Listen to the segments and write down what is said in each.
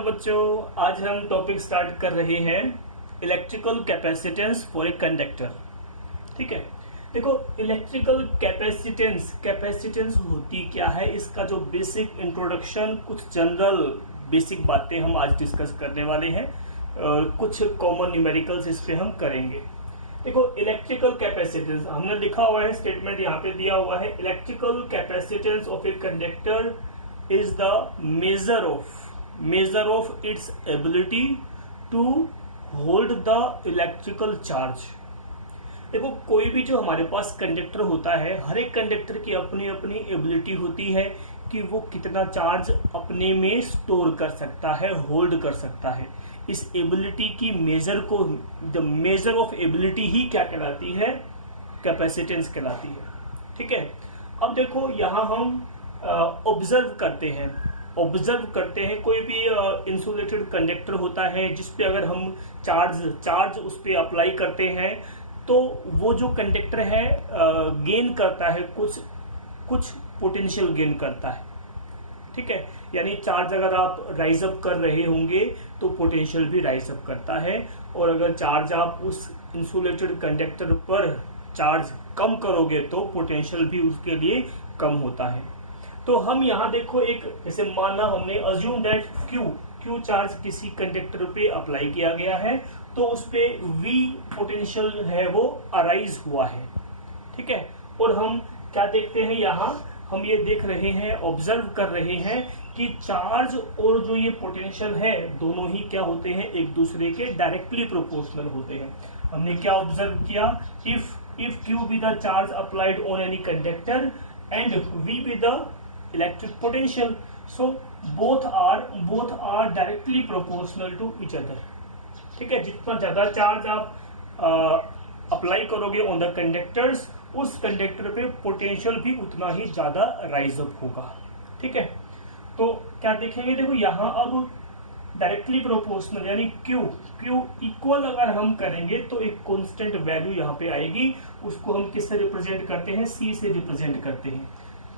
Hello बच्चों, आज हम टॉपिक स्टार्ट कर रहे हैं electrical capacitance for a conductor. ठीक है, देखो इलेक्ट्रिकल कैपेसिटेंस होती क्या है, इसका जो बेसिक इंट्रोडक्शन, कुछ जनरल बेसिक बातें हम आज डिस्कस करने वाले हैं और कुछ कॉमन न्यूमेरिकल्स इस पे हम करेंगे। देखो इलेक्ट्रिकल कैपेसिटेंस हमने लिखा हुआ है, स्टेटमेंट यहाँ पे दिया हुआ है, electrical capacitance of a conductor is the measure of its ability to hold the electrical charge। देखो कोई भी जो हमारे पास कंडक्टर होता है, हर एक कंडक्टर की अपनी अपनी एबिलिटी होती है कि वो कितना चार्ज अपने में स्टोर कर सकता है, होल्ड कर सकता है। इस एबिलिटी की मेजर को, द मेजर ऑफ एबिलिटी ही क्या कहलाती है, कैपेसिटेंस कहलाती है। ठीक है, अब देखो यहाँ हम ऑब्जर्व करते हैं कोई भी इंसुलेटेड कंडक्टर होता है जिसपे अगर हम चार्ज उस पर अप्लाई करते हैं तो वो जो कंडक्टर है गेन करता है, कुछ पोटेंशियल गेन करता है। ठीक है, यानी चार्ज अगर आप राइज अप कर रहे होंगे तो पोटेंशियल भी राइज अप करता है, और अगर चार्ज आप उस इंसुलेटेड कंडक्टर पर चार्ज कम करोगे तो पोटेंशियल भी उसके लिए कम होता है। तो हम यहाँ देखो एक जैसे माना हमने अज्यूम दैट क्यू चार्ज किसी कंडक्टर पे अप्लाई किया गया है, तो उस पे V पोटेंशियल है वो अराइज हुआ है। ठीक है, और हम क्या देखते हैं, यहाँ हम ये देख रहे हैं, ऑब्जर्व कर रहे हैं कि चार्ज और जो ये पोटेंशियल है दोनों ही क्या होते हैं, एक दूसरे के डायरेक्टली प्रोपोर्शनल होते हैं। हमने क्या ऑब्जर्व किया, if Q be the charge applied on any conductor and V be the electric potential, so both are directly proportional to each other। ठीक है, जितना ज्यादा चार्ज आप अप्लाई करोगे ऑन द कंडक्टर्स, उस कंडक्टर पे पोटेंशियल भी उतना ही ज्यादा राइज अप होगा। ठीक है, तो क्या देखेंगे, देखो यहाँ अब डायरेक्टली प्रोपोर्शनल यानी Q इक्वल अगर हम करेंगे तो एक कांस्टेंट वैल्यू यहाँ पे आएगी, उसको हम किससे रिप्रेजेंट करते हैं, C से रिप्रेजेंट करते हैं,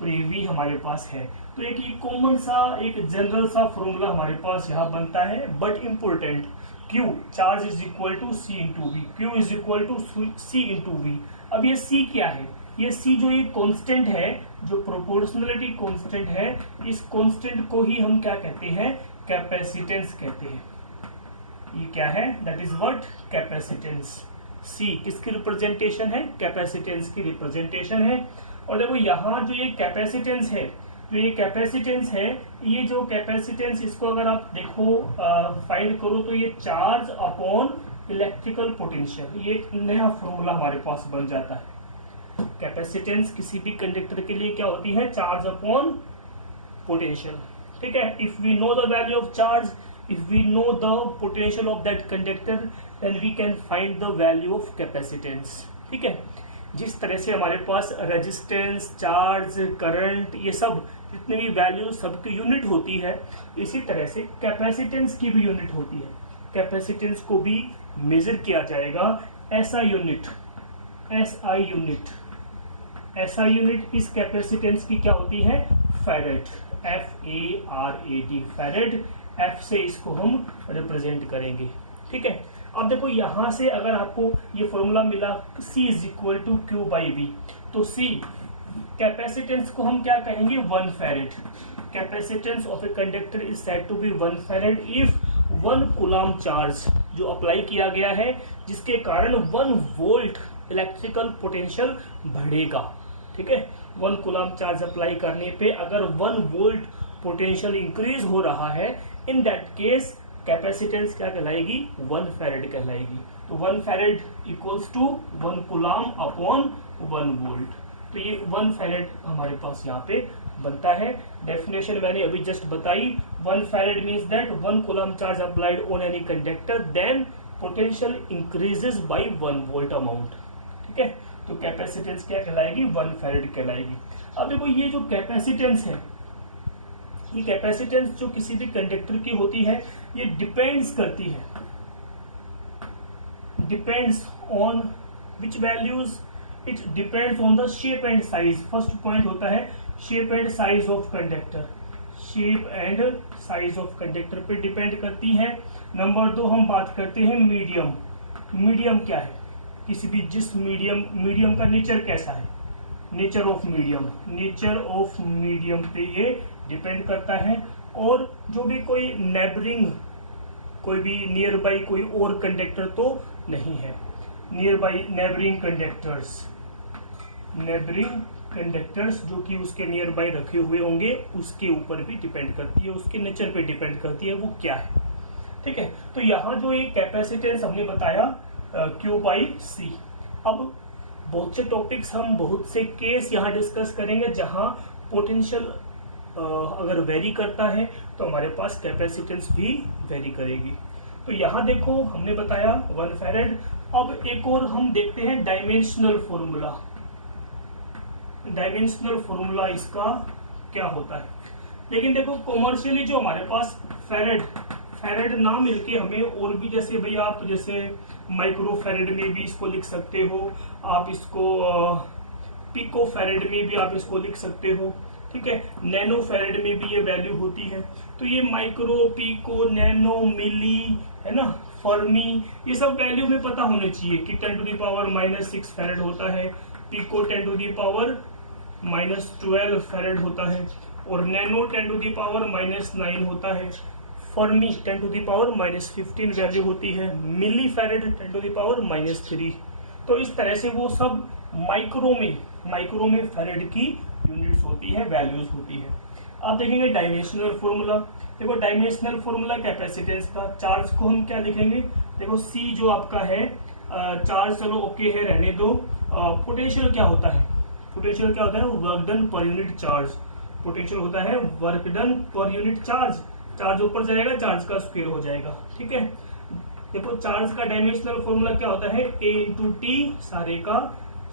और ये V हमारे पास है। तो एक कॉमन सा एक जनरल सा फॉर्मूला हमारे पास यहाँ बनता है, but important, Q charge is equal to C into V, Q is equal to C into V. अब ये C क्या है, ये C जो ये कांस्टेंट है, जो प्रोपोर्शनलिटी कांस्टेंट है, इस कांस्टेंट को ही हम क्या कहते हैं, कैपेसिटेंस कहते हैं। ये क्या है, that is what, capacitance. C किसकी रिप्रेजेंटेशन है, कैपेसिटेंस की रिप्रेजेंटेशन है। और देखो यहाँ जो ये कैपेसिटेंस है, ये जो कैपेसिटेंस, इसको अगर आप देखो फाइंड करो तो ये चार्ज अपॉन इलेक्ट्रिकल पोटेंशियल, ये एक नया फॉर्मूला हमारे पास बन जाता है। कैपेसिटेंस किसी भी कंडक्टर के लिए क्या होती है, चार्ज अपॉन पोटेंशियल। ठीक है, if we know the value of charge, if we know the potential of that conductor, then we can find the value of capacitance. ठीक है, जिस तरह से हमारे पास रेजिस्टेंस, चार्ज, करंट, ये सब जितनी भी वैल्यू सबकी यूनिट होती है, इसी तरह से कैपेसिटेंस की भी यूनिट होती है। कैपेसिटेंस को भी मेजर किया जाएगा SI यूनिट। इस कैपेसिटेंस की क्या होती है, फैरेड, FARAD, फैरेड। F से इसको हम रिप्रेजेंट करेंगे। ठीक है, अब देखो यहां से अगर आपको ये फॉर्मूला मिला C is equal to Q by V, तो C कैपेसिटेंस को हम क्या कहेंगे, 1 farad. Capacitance of a conductor is said to be 1 farad if 1 coulomb charge जो अप्लाई किया गया है, जिसके कारण 1 वोल्ट इलेक्ट्रिकल पोटेंशियल बढ़ेगा। ठीक है, 1 कूलम चार्ज अप्लाई करने पे अगर 1 वोल्ट पोटेंशियल इंक्रीज हो रहा है, इन दैट केस कैपेसिटेंस क्या कहलाएगी, 1 फैरेड कहलाएगी। तो 1 farad equals to 1 coulomb upon 1 volt. तो ये 1 फैरेड हमारे पास यहाँ पे बनता है। डेफिनेशन मैंने अभी जस्ट बताई, 1 farad means that 1 coulomb charge applied on any conductor, then potential increases by 1 volt amount. ठीक है, तो कैपेसिटेंस क्या कहलाएगी, 1 फैरेड कहलाएगी। अब देखो ये जो कैपेसिटेंस है, ये कैपेसिटेंस जो किसी भी कंडक्टर की होती है, ये डिपेंड्स करती है, depends on which values, it depends on the shape and size. First point होता है shape and size of conductor. Shape and size of conductor पे डिपेंड करती है। नंबर 2 हम बात करते हैं मीडियम। मीडियम क्या है? किसी भी जिस मीडियम का नेचर कैसा है, नेचर ऑफ मीडियम पे ये डिपेंड करता है। और जो भी कोई नेबरिंग, कोई भी नियर बाई कोई और कंडक्टर तो नहीं है। नेबरिंग कंडक्टर्स जो कि उसके नियर बाई रखे हुए होंगे उसके ऊपर भी डिपेंड करती है, उसके नेचर पे डिपेंड करती है वो क्या है। ठीक है, तो यहाँ जो एक कैपेसिटेंस हमने बताया Q बाई C। अब बहुत से टॉपिक्स हम बहुत से केस यहाँ डिस्कस करेंगे जहाँ पोटेंशियल अगर वेरी करता है तो हमारे पास कैपेसिटेंस भी वेरी करेगी। तो यहाँ देखो हमने बताया 1 फैरेड। अब एक और हम देखते हैं डायमेंशनल फॉर्मूला इसका क्या होता है। लेकिन देखो कॉमर्शियली जो हमारे पास फैरेड ना मिलके हमें और भी, जैसे भाई आप जैसे माइक्रो फैरेड में भी इसको लिख सकते हो, आप इसको पिको फैरेड में भी आप इसको लिख सकते हो। ठीक है, नैनो फैरेड में भी ये वैल्यू होती है। तो ये माइक्रो, पिको, नैनो, मिली, है ना, फर्मी, ये सब वैल्यू में पता होने चाहिए कि 10⁻⁻6 फैरेड होता है, पिको 10⁻⁻12 फैरेड होता है, और नैनो 10⁻⁻9 होता है, फर्मी 10⁻⁻15 वैल्यू होती है, मिली फैरेड 10⁻⁻3। तो इस तरह से वो सब माइक्रो में फैरेड की यूनिट्स होती है, वैल्यूज होती है। आप देखेंगे डायमेंशनल फॉर्मूला। देखो डायमेंशनल फॉर्मूला कैपेसिटेंस का, चार्ज को हम क्या लिखेंगे, देखो C जो आपका है चार्ज, चलो ओके है, रहने दो। पोटेंशियल क्या होता है? Work done per unit charge. Potential होता है work done per unit charge. Charge ऊपर जाएगा, चार्ज का स्क्वायर हो जाएगा। ठीक है, देखो चार्ज का डायमेंशनल फॉर्मूला क्या होता है, A×T, सारे का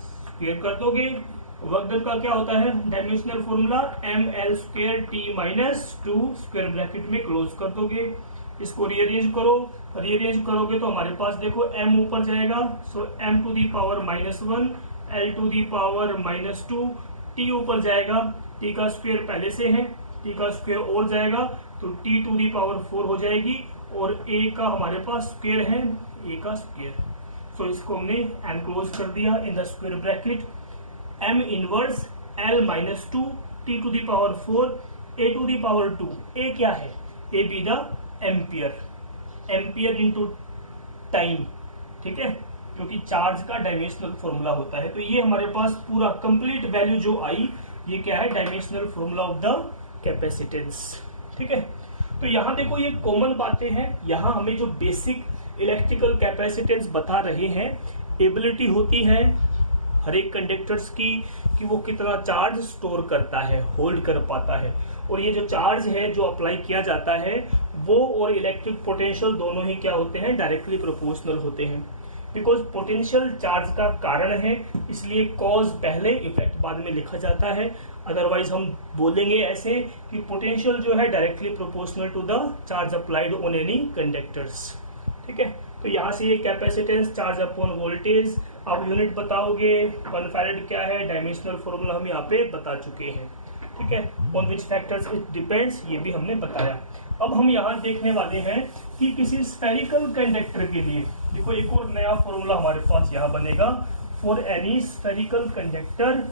स्क्वायर कर दोगे। वर्क डन का क्या होता है dimensional formula, mL²T-2 square bracket में क्लोज कर दोगे। इसको रीअरेंज करोगे तो हमारे पास देखो m ऊपर जाएगा, सो m⁻⁻1, L⁻⁻2, t ऊपर जाएगा, t का स्क्वायर पहले से है, t का स्क्वायर और जाएगा तो t⁴ हो जाएगी, और a का हमारे पास स्क्वायर है, a का स्क्वायर। सो इसको हमने एनक्लोज कर दिया in the square bracket. m inverse L-2 t⁴ a⁴ a क्या है, a be the ampere into time. ठीक है, क्योंकि चार्ज का डायमेंशनल फॉर्मूला होता है। तो ये हमारे पास पूरा कंप्लीट वैल्यू जो आई, ये क्या है, dimensional formula of the capacitance. ठीक है, तो यहाँ देखो ये कॉमन बातें हैं। यहाँ हमें जो बेसिक इलेक्ट्रिकल कैपेसिटेंस बता रहे हैं, एबिलिटी होती है हर एक कंडक्टर्स की कि वो कितना चार्ज स्टोर करता है, होल्ड कर पाता है। और ये जो चार्ज है जो अप्लाई किया जाता है वो और इलेक्ट्रिक पोटेंशियल दोनों ही क्या होते हैं, डायरेक्टली प्रोपोर्शनल होते हैं। बिकॉज पोटेंशियल चार्ज का कारण है, इसलिए कॉज पहले, इफेक्ट बाद में लिखा जाता है। अदरवाइज हम बोलेंगे ऐसे कि पोटेंशियल जो है directly proportional to the charge applied on any conductors. ठीक है, तो यहाँ से ये कैपेसिटेंस चार्ज अपॉन वोल्टेज, आप यूनिट बताओगे 1 फैरेड क्या है, डायमेंशनल फॉर्मूला हम यहाँ पे बता चुके हैं। ठीक है, on which factors it depends, ये भी हमने बताया। अब हम यहाँ देखने वाले हैं कि किसी स्फेरिकल कंडक्टर के लिए, देखो एक और नया फॉर्मूला हमारे पास यहाँ बनेगा, for any spherical conductor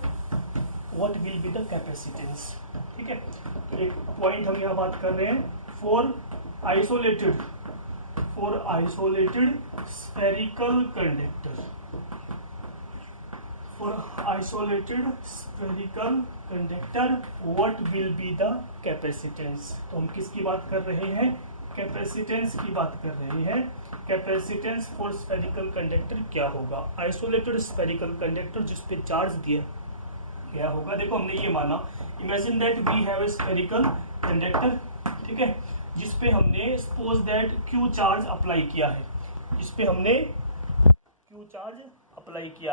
what will be the capacitance. ठीक है, तो एक पॉइंट हम यहाँ बात कर रहे हैं, for isolated spherical conductor, for isolated spherical conductor what will be the capacitance। तो हम किसकी बात कर रहे हैं, कैपेसिटेंस की बात कर रहे हैं। कैपेसिटेंस फॉर स्फेरिकल कंडक्टर क्या होगा, आइसोलेटेड स्फेरिकल कंडक्टर जिसपे चार्ज दिया गया होगा। देखो हमने ये माना, imagine that we have a spherical conductor, ठीक है, जिसपे हमने suppose that Q charge apply किया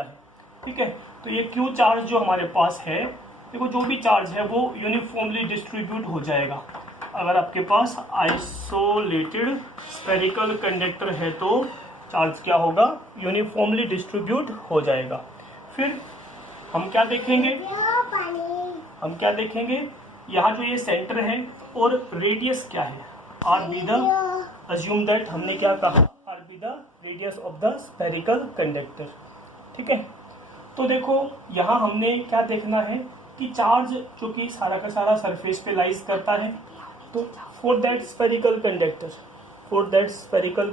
है, ठीक है। तो ये Q चार्ज जो हमारे पास है, देखो जो भी चार्ज है वो यूनिफॉर्मली डिस्ट्रीब्यूट हो जाएगा। अगर आपके पास आइसोलेटेड स्फेरिकल कंडक्टर है तो चार्ज क्या होगा, यूनिफॉर्मली डिस्ट्रीब्यूट हो जाएगा। फिर हम क्या देखेंगे यहाँ जो ये सेंटर है और रेडियस क्या है, R be the, assume that हमने क्या कहा, R be the radius of the spherical conductor. ठीक है, तो देखो यहाँ हमने क्या देखना है कि चार्ज जो कि सारा का सारा सरफेस पे लाइज करता है, तो फॉर दैट स्फेरिकल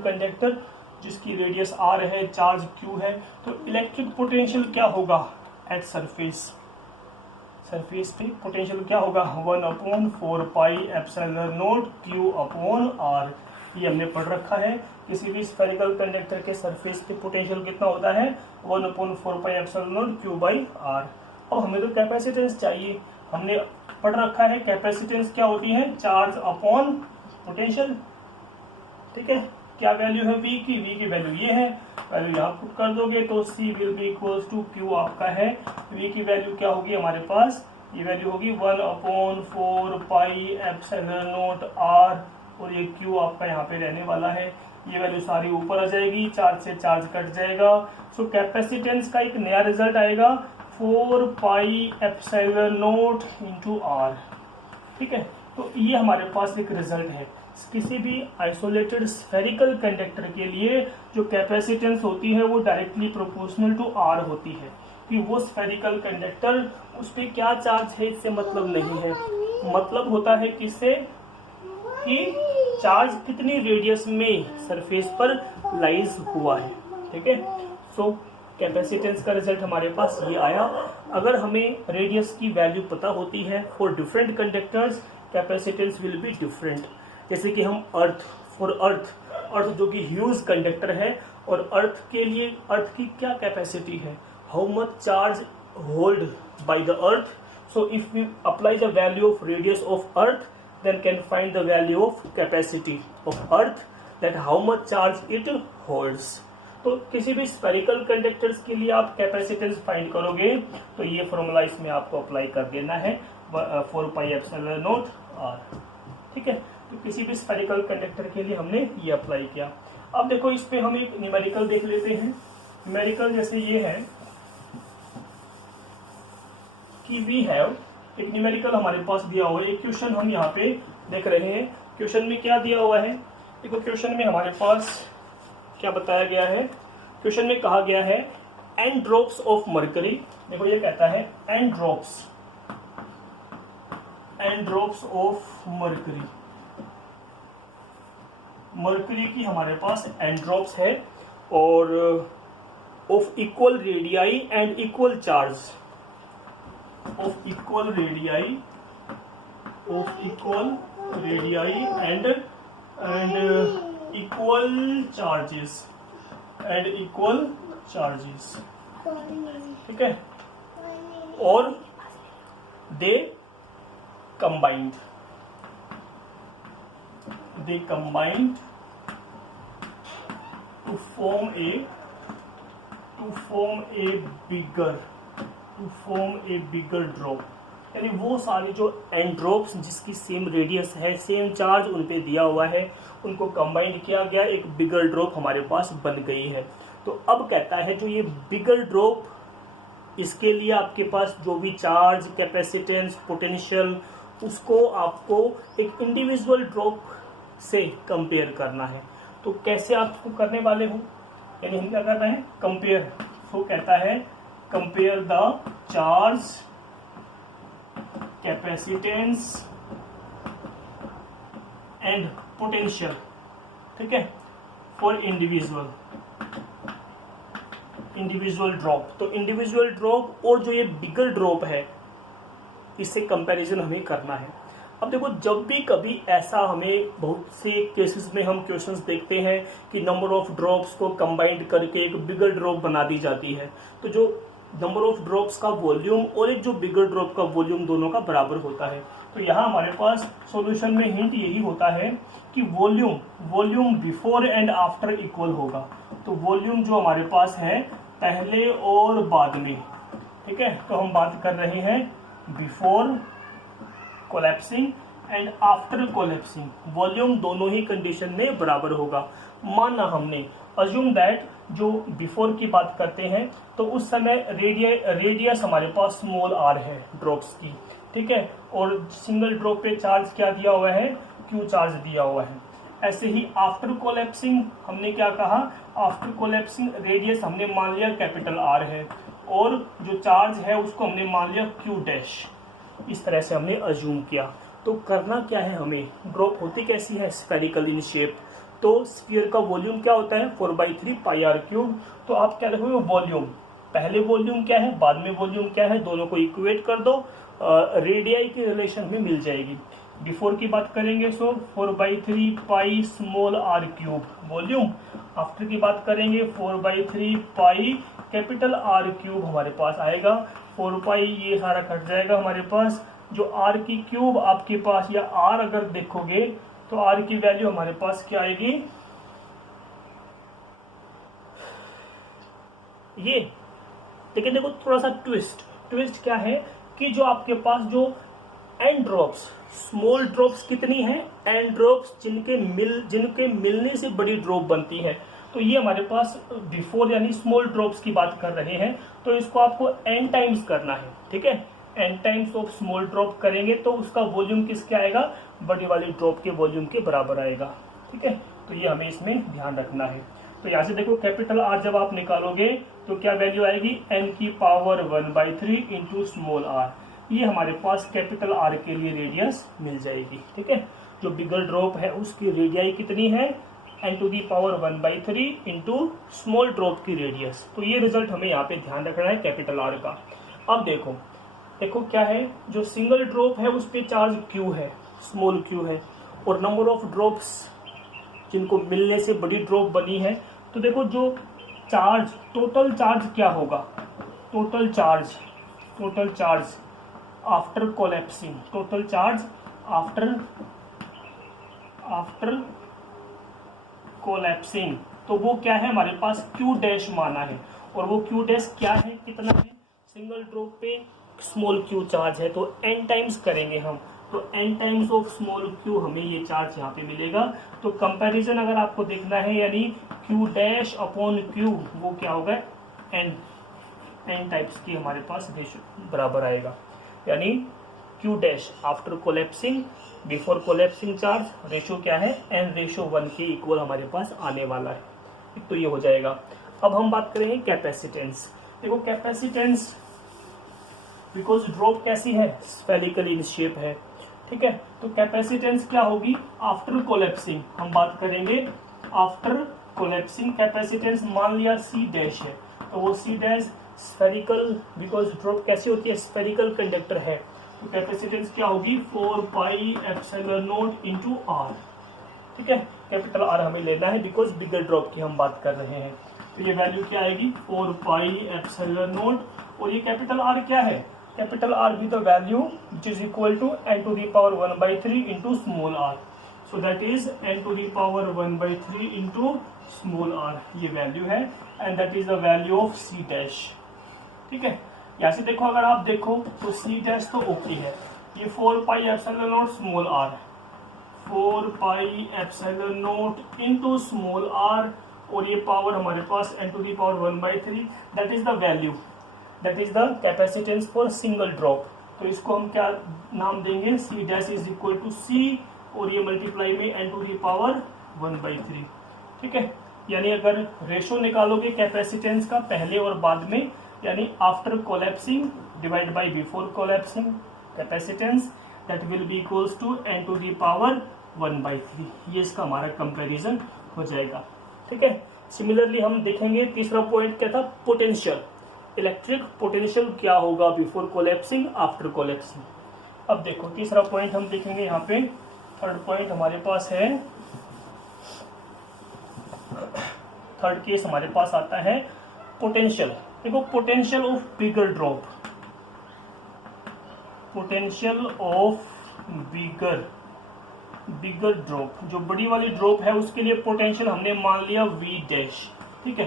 कंडक्टर जिसकी रेडियस आर है, चार्ज क्यू है, तो इलेक्ट्रिक पोटेंशियल क्या होगा एट सरफेस पे पोटेंशियल क्या होगा 1/4πε0 Q/r। ये हमने पढ़ रखा है, किसी भी स्फेरिकल कंडक्टर के सरफेस पे पोटेंशियल कितना होता है 1/4πε0 Q/r। अब हमें तो कैपेसिटेंस चाहिए, हमने पढ़ रखा है कैपेसिटेंस क्या होती है, चार्ज अपॉन पोटेंशियल। ठीक है, क्या वैल्यू है V की वैल्यू ये है, वैल्यू यहाँ पुट कर दोगे तो C will be equals to Q आपका है, V की वैल्यू क्या होगी हमारे पास, ये वैल्यू होगी 1/4πε0 R, और ये Q आपका यहाँ पे रहने वाला है, ये वैल्यू सारी ऊपर आ जाएगी, चार्ज से चार्ज कट जाएगा। सो कैपेसिटेंस का एक नया रिजल्ट आएगा 4πε0 इंटू R। ठीक है, तो ये हमारे पास एक रिजल्ट है। किसी भी आइसोलेटेड स्फेरिकल कंडक्टर के लिए जो कैपेसिटेंस होती है वो डायरेक्टली प्रोपोर्शनल टू आर होती है, कि वो स्फेरिकल कंडक्टर उस पर क्या चार्ज है इससे मतलब नहीं है, मतलब होता है किससे कि चार्ज कितनी रेडियस में सरफेस पर लाइज हुआ है। ठीक है, सो कैपेसिटेंस का रिजल्ट हमारे पास ये आया। अगर हमें रेडियस की वैल्यू पता होती है for different conductors, capacitance will be different. जैसे कि हम अर्थ जो कि ह्यूज कंडक्टर है, और अर्थ के लिए अर्थ की क्या कैपेसिटी है, how much charge hold by the earth. So if we apply the value of radius of earth, then can find the value of capacity of earth, that how much charge it holds. तो किसी भी spherical conductors के लिए आप capacitance find करोगे तो ये formula इसमें आपको अप्लाई कर देना है 4πε0 r। ठीक है, तो किसी भी स्फेरिकल कंडक्टर के लिए हमने ये अप्लाई किया। अब देखो इस पे हम एक न्यूमेरिकल देख लेते हैं। न्यूमेरिकल जैसे ये है कि वी हैव, एक न्यूमेरिकल हमारे पास दिया हुआ है, एक क्वेश्चन हम यहाँ पे देख रहे हैं। क्वेश्चन में क्या दिया हुआ है, देखो क्वेश्चन में हमारे पास क्या बताया गया है, क्वेश्चन में कहा गया है n ड्रॉप्स ऑफ मरकरी। देखो ये कहता है n drops of mercury, mercury की हमारे पास n ड्रॉप्स है और of equal radii and equal charge, of equal radii and equal charges, ठीक है, और दे combined to form a bigger drop। यानी वो सारे जो एन ड्रॉप्स जिसकी सेम रेडियस है, सेम चार्ज उन पे दिया हुआ है, उनको कंबाइंड किया गया, एक बिगर ड्रॉप हमारे पास बन गई है। तो अब कहता है जो ये बिगर ड्रॉप, इसके लिए आपके पास जो भी चार्ज, कैपेसिटेंस, पोटेंशियल, उसको आपको एक इंडिविजुअल ड्रॉप से कंपेयर करना है। तो कैसे आप उसको करने वाले हो, यानी हम क्या करना है, कंपेयर। तो कहता है compare the charge, capacitance and potential, ठीक है, फॉर इंडिविजुअल ड्रॉप। तो इंडिविजुअल ड्रॉप और जो ये बिगर ड्रॉप है, इससे कंपैरिजन हमें करना है। अब देखो जब भी कभी ऐसा हमें बहुत से केसेस में हम क्वेश्चंस देखते हैं कि नंबर ऑफ ड्रॉप्स को कंबाइंड करके एक बिगर ड्रॉप बना दी जाती है, तो जो नंबर ऑफ ड्रॉप्स का वॉल्यूम और एक जो बिगर ड्रॉप का वॉल्यूम दोनों का बराबर होता है। तो यहाँ हमारे पास सॉल्यूशन में हिंट यही होता है कि volume before and after equal होगा। तो वॉल्यूम जो हमारे पास है पहले और बाद में, ठीक है, तो हम बात कर रहे हैं before collapsing and after collapsing, volume दोनों ही कंडीशन में बराबर होगा। माना हमने अज्यूम दैट जो बिफोर की बात करते हैं तो उस समय रेडियस हमारे पास स्मॉल r है ड्रॉप्स की, ठीक है, और सिंगल ड्रॉप पे चार्ज क्या दिया हुआ है, क्यू चार्ज दिया हुआ है। ऐसे ही आफ्टर कोलैप्सिंग हमने क्या कहा, आफ्टर कोलैप्सिंग रेडियस हमने मान लिया कैपिटल आर है, और जो चार्ज है उसको हमने मान लिया क्यू डैश। इस तरह से हमने अज्यूम किया। तो करना क्या है हमें, ड्रॉप होती कैसी है, स्फेरिकल इन शेप। तो स्फीयर का वॉल्यूम क्या होता है, 4/3 पाई आर क्यूब। तो आप क्या लिखोगे, वॉल्यूम, पहले वॉल्यूम क्या है, बाद में वॉल्यूम क्या है, दोनों को इक्वेट कर दो, रेडियाई की रिलेशन में मिल जाएगी। बिफोर की बात करेंगे so 4/3 pi small r cube volume. After की बात करेंगे 4/3 पाई कैपिटल आर क्यूब हमारे पास आएगा। 4 पाई ये सारा कट जाएगा हमारे पास। जो आर की क्यूब आपके पास, या आर अगर देखोगे तो आर की वैल्यू हमारे पास क्या आएगी, ये। लेकिन देखो थोड़ा सा ट्विस्ट क्या है कि जो आपके पास जो एंड ड्रॉप्स, स्मॉल ड्रॉप्स कितनी हैं, एंड ड्रॉप्स जिनके मिलने से बड़ी ड्रॉप बनती है। तो ये हमारे पास बिफोर यानी स्मॉल ड्रॉप्स की बात कर रहे हैं, तो इसको आपको एन टाइम्स करना है, ठीक है। N times of small drop करेंगे तो उसका वॉल्यूम किसके आएगा, बड़ी वाली ड्रॉप के वॉल्यूम के बराबर आएगा, ठीक है। तो ये हमें इसमें ध्यान रखना है। तो यहाँ से देखो कैपिटल आर जब आप निकालोगे तो क्या वैल्यू आएगी, n की पावर 1/3 इंटू स्मॉल आर। ये हमारे पास कैपिटल आर के लिए रेडियस मिल जाएगी, ठीक है। जो बिगर ड्रॉप है उसकी रेडियाई कितनी है, n to the power 1/3 into small drop की रेडियस। तो ये रिजल्ट हमें यहाँ पे ध्यान रखना है कैपिटल आर का। अब देखो क्या है, जो सिंगल ड्रॉप है उस पर चार्ज क्यू है, स्मॉल क्यू है, और नंबर ऑफ ड्रॉप्स जिनको मिलने से बड़ी ड्रॉप बनी है। तो देखो जो चार्ज, टोटल चार्ज क्या होगा, total charge after collapsing, total charge after collapsing, तो वो क्या है हमारे पास क्यू डैश माना है। और वो क्यू डैश क्या है, कितना है, सिंगल ड्रॉप पे स्मॉल क्यू चार्ज है, तो n टाइम्स करेंगे हम, तो n times of small Q हमें ये चार्ज यहाँ पे मिलेगा। तो कंपैरिजन अगर आपको देखना है, यानी q डैश अपॉन q, वो क्या होगा, n टाइप्स की हमारे पास रेशियो बराबर आएगा। यानी q dash after collapsing, before collapsing charge, ratio क्या है, n/1 के इक्वल हमारे पास आने वाला है। तो ये हो जाएगा। अब हम बात करेंगे कैपेसिटेंस। देखो कैपेसिटेंस, बिकॉज ड्रॉप कैसी है, स्फेरिकल इन शेप है, ठीक है। तो कैपेसिटेंस क्या होगी आफ्टर कोलैप्सिंग, हम बात करेंगे आफ्टर कोलैप्सिंग कैपेसिटेंस। मान लिया C डैश है, तो वो C dash spherical, because drop कैसी होती है, स्फेरिकल कंडक्टर है। तो कैपेसिटेंस क्या होगी, 4πε0 इंटू आर, ठीक है। कैपिटल आर हमें लेना है बिकॉज बिगर ड्रॉप की हम बात कर रहे हैं। तो ये वैल्यू क्या आएगी, 4πε0, और ये कैपिटल आर क्या है, कैपिटल आर भी the value which is equal to n to the power 1/3 into small R. So that is n to the power 1/3 into small R, ये वैल्यू है, and that is the value of C dash, ठीक है। यहाँ से देखो, अगर आप देखो तो C डैश तो ओके है, ये 4πε0 small r, 4πε0 into small r, और ये पावर हमारे पास n to the power 1/3, that is the value, that is the capacitance for single drop. तो इसको हम क्या नाम देंगे, C dash is equal to C, और ये मल्टीप्लाई में n टू दी पावर 1/3, ठीक है। यानी अगर रेशो निकालोगे कैपेसिटेंस का पहले और बाद में, यानी after collapsing divide by before collapsing capacitance, that will be equals to n to the power 1/3। ये इसका हमारा कंपैरिजन हो जाएगा, ठीक है। सिमिलरली हम देखेंगे तीसरा पॉइंट क्या था, पोटेंशियल, इलेक्ट्रिक पोटेंशियल क्या होगा बिफोर कोलैप्सिंग, आफ्टर कोलैप्सिंग। अब देखो तीसरा पॉइंट हम देखेंगे यहाँ पे। थर्ड पॉइंट हमारे पास है, थर्ड केस हमारे पास आता है पोटेंशियल। देखो potential of bigger drop, potential of bigger drop, जो बड़ी वाली ड्रॉप है उसके लिए पोटेंशियल हमने मान लिया V डैश, ठीक है।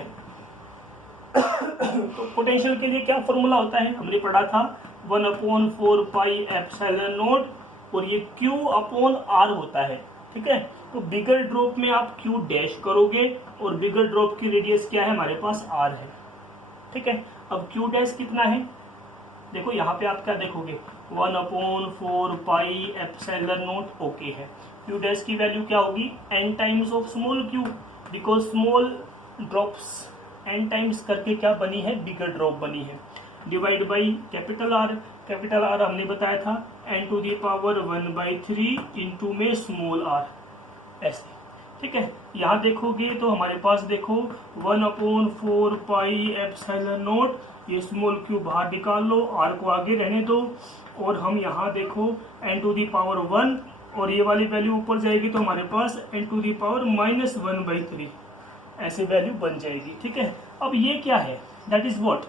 तो पोटेंशियल के लिए क्या फॉर्मूला होता है, हमने पढ़ा था 1/4πε0, और ये Q अपॉन R होता है, ठीक है। तो बिगर ड्रॉप में आप Q डैश करोगे, और बिगर ड्रॉप की रेडियस क्या है हमारे पास R है, ठीक है। अब Q डैश कितना है, देखो यहाँ पे आप क्या देखोगे 1/4 पाई एप्सिलॉन नॉट ओके है। क्यू डैश की वैल्यू क्या होगी n times of small Q, because small drops n times करके क्या बनी है, बिगर ड्रॉप बनी है, divide by capital R. Capital R हमने बताया था n⁻⁴ इंटू में स्मॉल आर, ऐसे। ठीक है, यहाँ देखोगे तो हमारे पास देखो 1/4 पाई एप्सिलॉन नॉट, ये स्मॉल क्यू बाहर निकाल लो, आर को आगे रहने दो, और हम यहाँ देखो n⁻⁴ और ये वाली वैल्यू ऊपर जाएगी तो हमारे पास n⁻⁻⁴ ऐसे वैल्यू बन जाएगी। ठीक है, अब ये क्या है, that is what,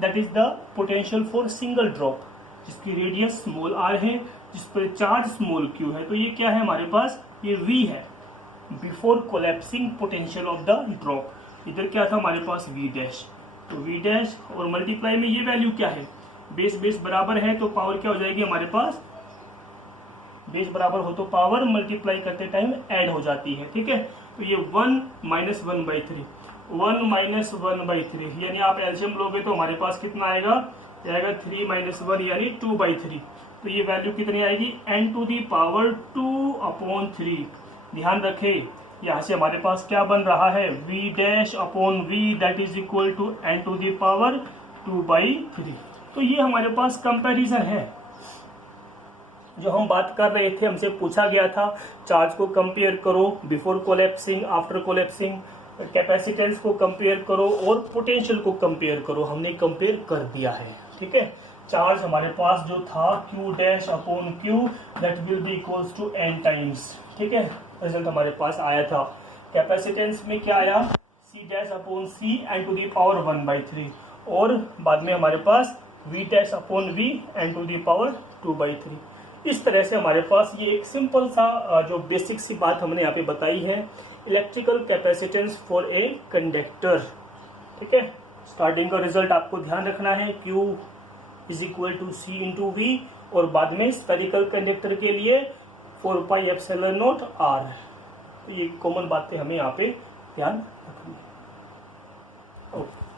that is the potential for single drop, जिसकी रेडियस स्मॉल आर है, जिस पर चार्ज स्मॉल क्यू है। तो ये क्या है हमारे पास, ये v है, before collapsing potential of the drop. इधर क्या था हमारे पास v डैश, तो v डैश और मल्टीप्लाई में ये वैल्यू क्या है, बेस बेस बराबर है तो पावर क्या हो जाएगी हमारे पास, बेस बराबर हो तो पावर मल्टीप्लाई करते टाइम ऐड हो जाती है। ठीक है, तो ये 1 - 1/3, 1 - 1/3 यानी आप एलसीएम लोगे तो हमारे पास कितना आएगा, 3 - 1 यानी 2/3। तो ये वैल्यू कितनी आएगी, n⁻²/3। ध्यान रखें, यहाँ से हमारे पास क्या बन रहा है, v dash upon v that is equal to n⁻²/3। तो ये हमारे पास कंपैरिजन है जो हम बात कर रहे थे। हमसे पूछा गया था चार्ज को कंपेयर करो before collapsing, after collapsing, capacitance को कंपेयर करो और पोटेंशियल को कंपेयर करो, हमने कंपेयर कर दिया है। ठीक है, चार्ज हमारे पास जो था q dash upon q that will be equals to n times. ठीक है, रिजल्ट हमारे पास आया था। कैपेसिटेंस में क्या आया, c dash upon c n⁻⁴ और बाद में हमारे पास v dash upon v n⁻²/3। इस तरह से हमारे पास ये एक सिंपल सा जो बेसिक सी बात हमने यहाँ पे बताई है, electrical capacitance for a conductor. ठीक है, स्टार्टिंग का रिजल्ट आपको ध्यान रखना है, Q is equal to C into V, और बाद में स्फेरिकल कंडक्टर के लिए 4 पाई एप्सिलॉन नॉट R। तो ये कॉमन बातें हमें यहाँ पे ध्यान रखनी है। ओके।